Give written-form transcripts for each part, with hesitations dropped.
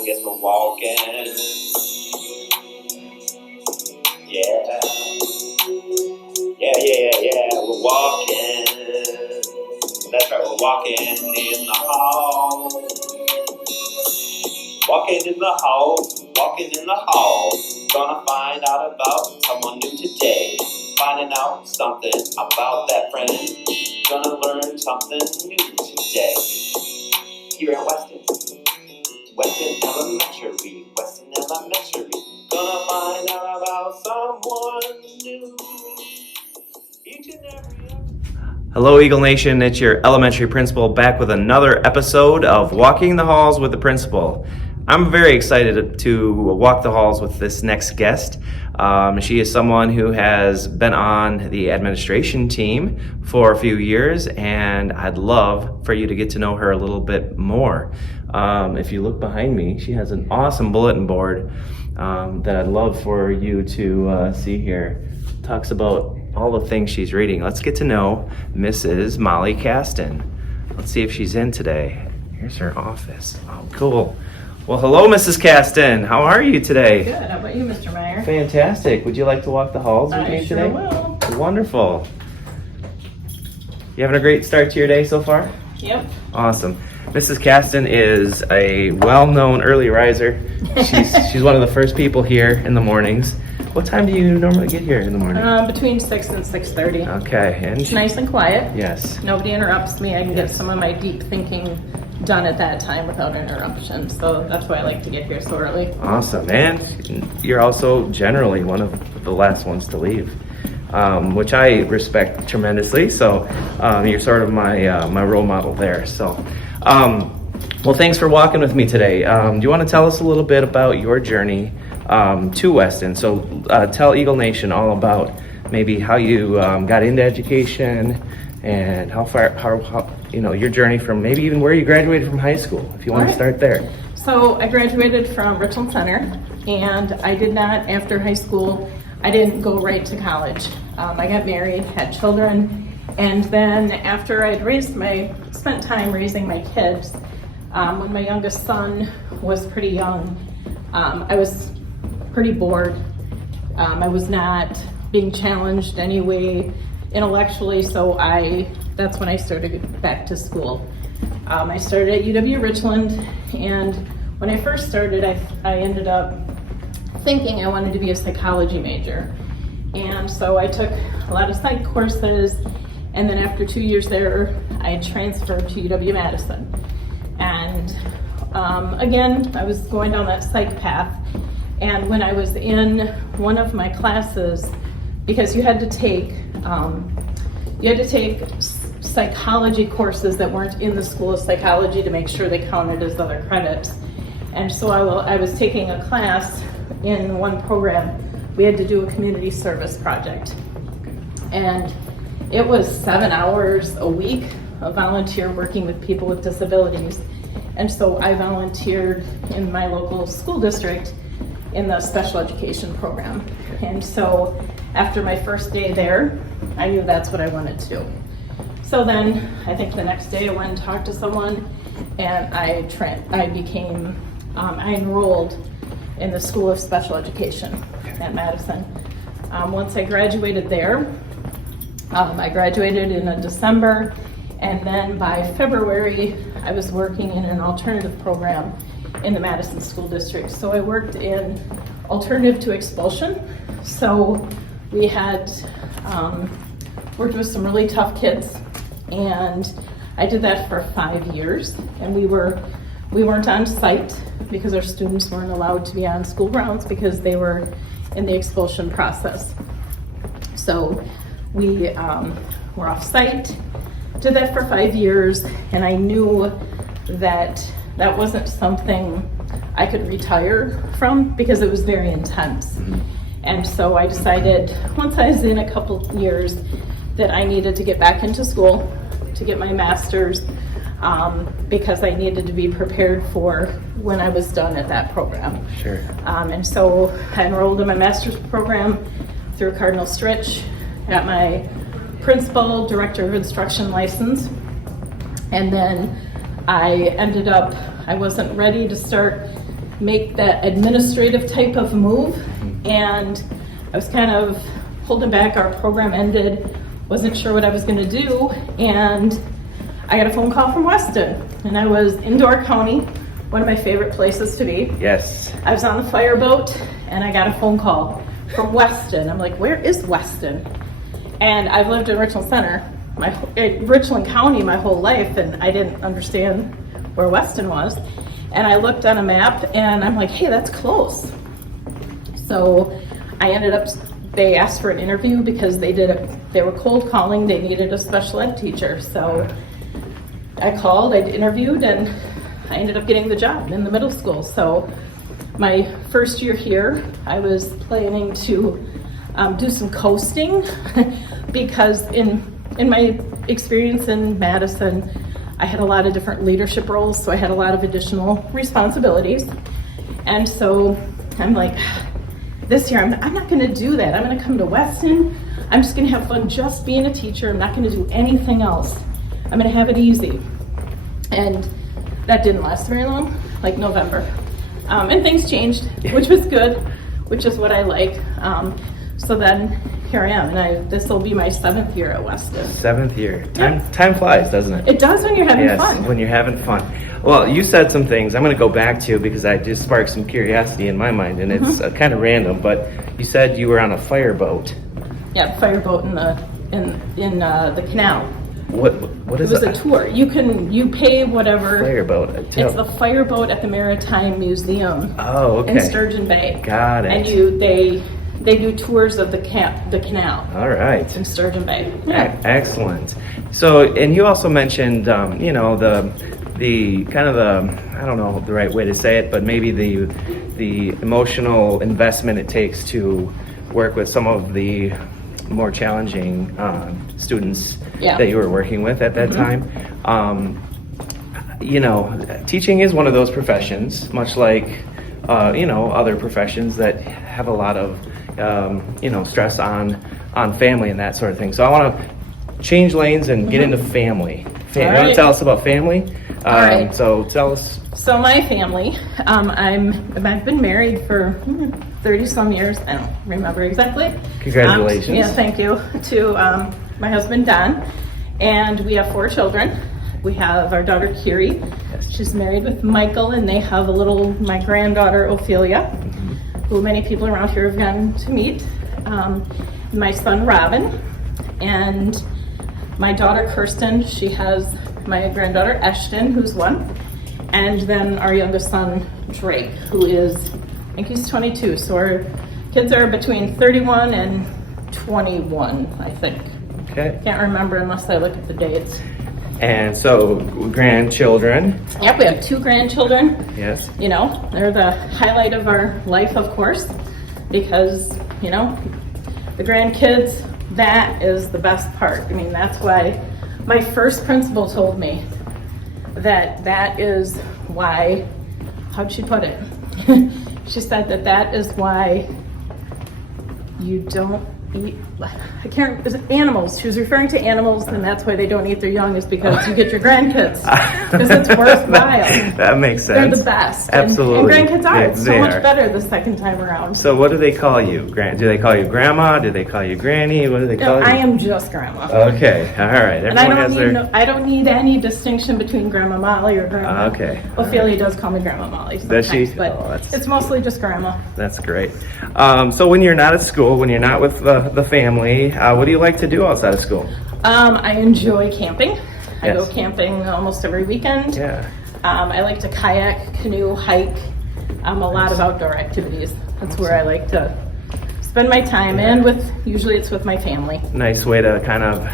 I guess we're walking. Yeah. Yeah. We're walking. That's right, we're walking in the hall. Walking in the hall. Gonna find out about someone new today. Finding out something about that friend. Gonna learn something new today. Here at Weston Elementary. Gonna find out about someone new. Each and every episode. Hello, Eagle Nation. It's your elementary principal back with another episode of Walking the Halls with the Principal. I'm very excited to walk the halls with this next guest. She is someone who has been on the administration team for a few years, and I'd love for you to get to know her a little bit more. If you look behind me, she has an awesome bulletin board that I'd love for you to see here. It talks about all the things she's reading. Let's get to know Mrs. Molly Kasten. Let's see if she's in today. Here's her office. Oh, cool. Well, hello, Mrs. Kasten. How are you today? Good. How about you, Mr. Meyer? Fantastic. Would you like to walk the halls with me today? I sure will. Wonderful. You having a great start to your day so far? Yep. Awesome. Mrs. Kasten is a well-known early riser. She's one of the first people here in the mornings. What time do you normally get here in the morning? Between 6 and 6:30. Okay. And It's nice and quiet. yes. Nobody interrupts me. I can get Yes. some of my deep thinking done at that time without interruption. So that's why I like to get here so early. Awesome. And you're also generally one of the last ones to leave, which I respect tremendously. So you're sort of my role model there. So, well, thanks for walking with me today. Do you want to tell us a little bit about your journey to Weston? So tell Eagle Nation all about maybe how you got into education and how your journey from maybe even where you graduated from high school, if you want to start there. So I graduated from Richland Center, and I did not, after high school, I didn't go right to college. I got married, had children, and then after I'd spent time raising my kids, when my youngest son was pretty young, I was pretty bored. I was not being challenged anyway intellectually, so that's when I started back to school. I started at UW Richland, and when I first started, I ended up thinking I wanted to be a psychology major. And so I took a lot of psych courses, and then after 2 years there, I transferred to UW-Madison. And again, I was going down that psych path, and when I was in one of my classes, because you had to take psychology courses that weren't in the School of Psychology to make sure they counted as other credits. And so I was taking a class in one program. We had to do a community service project. And it was 7 hours a week of volunteer working with people with disabilities. And so I volunteered in my local school district in the special education program. And so after my first day there, I knew that's what I wanted to do. So then I think the next day I went and talked to someone, and I enrolled in the School of Special Education at Madison. Once I graduated there, I graduated in December, and then by February I was working in an alternative program in the Madison School District. So I worked in alternative to expulsion. So we had worked with some really tough kids, and I did that for 5 years. And we weren't on site because our students weren't allowed to be on school grounds because they were in the expulsion process. So we were off site, did that for 5 years, and I knew that wasn't something I could retire from because it was very intense. And so I decided, once I was in a couple years, that I needed to get back into school to get my master's because I needed to be prepared for when I was done at that program. Sure. And so I enrolled in my master's program through Cardinal Stritch, got my principal director of instruction license, and then I wasn't ready to start make that administrative type of move, and I was kind of holding back. Our program ended, wasn't sure what I was going to do, and I got a phone call from Weston, and I was in Door County, one of my favorite places to be. Yes. I was on the fireboat, and I got a phone call from Weston. I'm like, where is Weston? And I've lived in Richland County my whole life, and I didn't understand where Weston was. And I looked on a map, and I'm like, hey, that's close. So I ended up, they asked for an interview because they were cold calling, they needed a special ed teacher. So I called, I interviewed, and I ended up getting the job in the middle school. So my first year here, I was planning to do some coasting because in my experience in Madison, I had a lot of different leadership roles, so I had a lot of additional responsibilities. And so I'm like, this year, I'm not gonna do that. I'm gonna come to Weston. I'm just gonna have fun just being a teacher. I'm not gonna do anything else. I'm gonna have it easy. And that didn't last very long, like November. And things changed, which was good, which is what I like. So then here I am, and this will be my 7th year at Weston. 7th year. Time flies, doesn't it? It does when you're having fun. Yes, when you're having fun. Well, you said some things I'm going to go back to because I just sparked some curiosity in my mind, and it's kind of random, but you said you were on a fireboat. Yeah, fireboat in the canal. What is it? It was that? a tour. You pay whatever. Fireboat. It's the fireboat at the Maritime Museum. Oh, okay. In Sturgeon Bay. Got it. And they do tours of the canal. All right. In Sturgeon Bay. Yeah. Excellent. So, and you also mentioned, the kind of I don't know the right way to say it, but maybe the emotional investment it takes to work with some of the more challenging students that you were working with at that time. Teaching is one of those professions, much like other professions that have a lot of stress on family and that sort of thing. So I want to change lanes and get into family. You want to tell us about family? All right. So tell us. So my family, I've been married for 30 some years. I don't remember exactly. Congratulations. Thank you to my husband Don, and we have 4 children. We have our daughter Kiri. Yes. She's married with Michael, and they have my granddaughter Ophelia, who many people around here have gotten to meet. My son Robin, and my daughter Kasten. She has my granddaughter Ashton, who's 1, and then our youngest son Drake, who is, I think he's 22. So our kids are between 31 and 21, I think. Okay. Can't remember unless I look at the dates. And so grandchildren. Yep, we have 2 grandchildren. Yes. They're the highlight of our life, of course, because, the grandkids, that is the best part. I mean, that's why my first principal told me that is why, how'd she put it? She said that is why you don't eat, is it animals? She was referring to animals, and that's why they don't eat their young, is because you get your grandkids. Because it's worthwhile. That makes sense. They're the best. Absolutely. And grandkids are. It's so They much are. better the second time around. So what do they call you? Do they call you grandma? Do they call you granny? What do they call you? I am just grandma. Okay, all right. And I don't need any distinction between Grandma Molly or Grandma. Okay. Ophelia does call me Grandma Molly sometimes, Does she? but it's mostly just Grandma. That's great. So when you're not at school, when you're not with the family, what do you like to do outside of school? I enjoy camping. I Yes. go camping almost every weekend. Yeah. I like to kayak, canoe, hike, a lot of outdoor activities. That's where I like to spend my time, and usually it's with my family. Nice way to kind of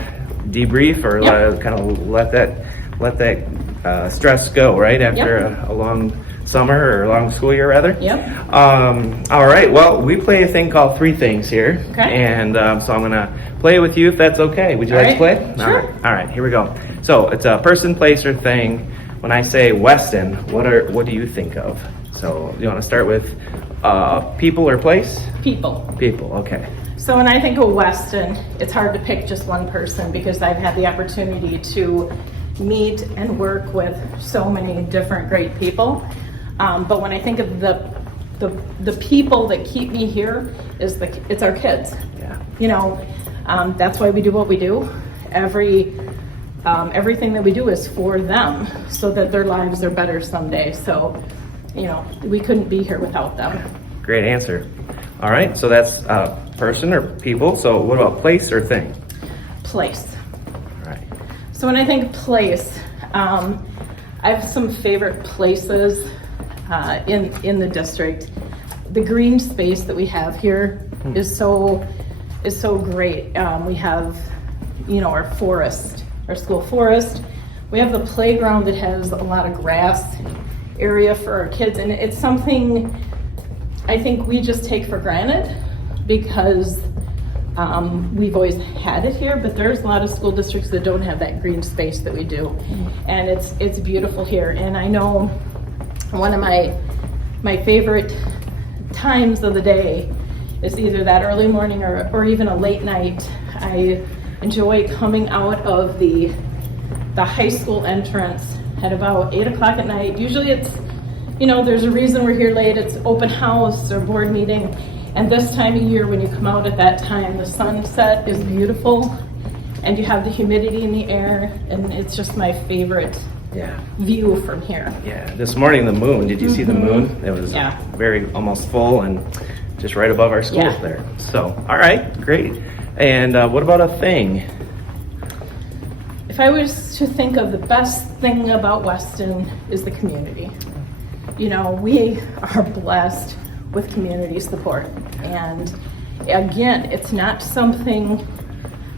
debrief or kind of let that stress go, right? After a long summer or a long school year, rather. Yep. All right. Well, we play a thing called 3 Things here. Okay. And so I'm going to play with you if that's okay. Would you like to play? Sure. All right. Here we go. So it's a person, place, or thing. When I say Weston, what do you think of? So you want to start with people or place? People. People. Okay. So when I think of Weston, it's hard to pick just one person because I've had the opportunity to meet and work with so many different great people. But when I think of the people that keep me here, it's our kids. Yeah. You know, that's why we do what we do. Everything that we do is for them, so that their lives are better someday. So, you know, we couldn't be here without them. Great answer. All right, so that's person or people. So what about place or thing? Place. All right. So when I think place, I have some favorite places in the district. The green space that we have here is so great. We have, you know, our forest, our school forest. We have the playground that has a lot of grass area for our kids, and it's something I think we just take for granted because we've always had it here, but there's a lot of school districts that don't have that green space that we do. And it's beautiful here. And I know one of my favorite times of the day is either that early morning or even a late night. I enjoy coming out of the high school entrance at about 8 o'clock at night. Usually it's, you know, there's a reason we're here late. It's open house or board meeting. And this time of year, when you come out at that time, the sunset is beautiful and you have the humidity in the air, and it's just my favorite view from here. Yeah, this morning the moon, did you see the moon? It was very almost full and just right above our school there. So, all right, great. And what about a thing? If I was to think of the best thing about Weston is the community. You know, we are blessed with community support. And again, it's not something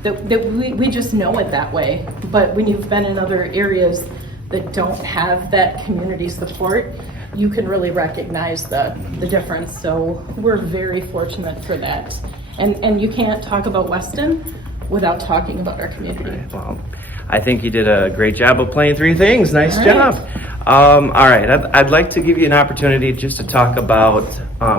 that we just know it that way. But when you've been in other areas that don't have that community support, you can really recognize the difference. So we're very fortunate for that. And you can't talk about Weston without talking about our community. Right, well, I think you did a great job of playing three things. Nice job. All right, I'd like to give you an opportunity just to talk about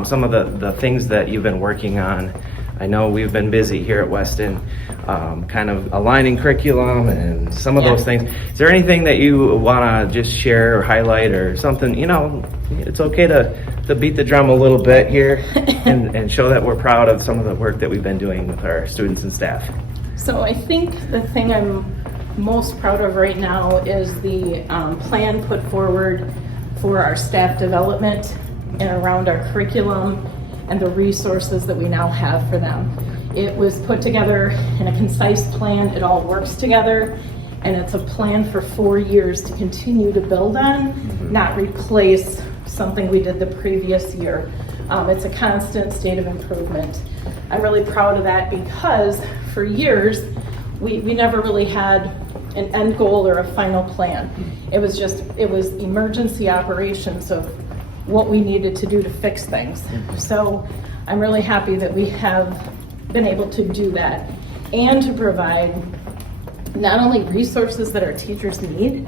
some of the things that you've been working on. I know we've been busy here at Weston, kind of aligning curriculum and some of those things. Is there anything that you want to just share or highlight or something? You know, it's okay to beat the drum a little bit here and show that we're proud of some of the work that we've been doing with our students and staff. So I think the thing I'm most proud of right now is the plan put forward for our staff development and around our curriculum and the resources that we now have for them. It was put together in a concise plan. It all works together, and it's a plan for 4 years to continue to build on, not replace something we did the previous year. It's a constant state of improvement. I'm really proud of that because for years, we never really had an end goal or a final plan. It was emergency operations of what we needed to do to fix things. So I'm really happy that we have been able to do that and to provide not only resources that our teachers need,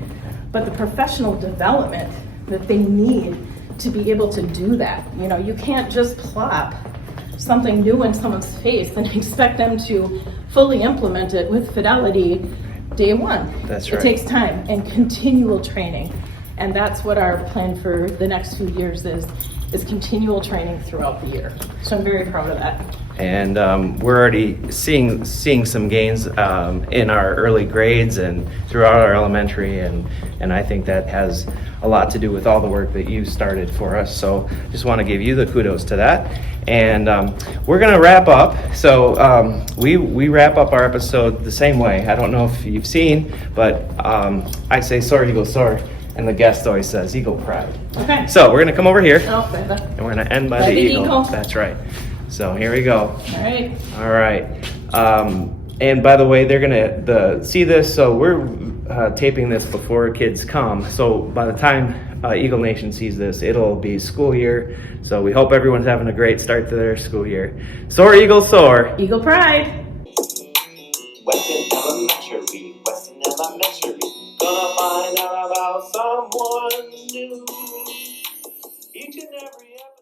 but the professional development that they need to be able to do that. You know, you can't just plop something new in someone's face and expect them to fully implement it with fidelity day one. That's right. It takes time and continual training. And that's what our plan for the next few years is continual training throughout the year. So I'm very proud of that. And we're already seeing some gains in our early grades and throughout our elementary, and I think that has a lot to do with all the work that you started for us. So just want to give you the kudos to that. And we're going to wrap up. So we wrap up our episode the same way. I don't know if you've seen, but I say soar, eagle, soar. And the guest always says eagle pride. Okay. So we're going to come over here. Oh, and we're going to end by the eagle. That's right. So here we go. All right. All right. And by the way, they're going to see this. So we're taping this before kids come. So by the time Eagle Nation sees this, it'll be school year. So we hope everyone's having a great start to their school year. Soar, eagle, soar. Eagle pride. Weston Elementary, Weston Elementary. Gonna find out about someone new each and every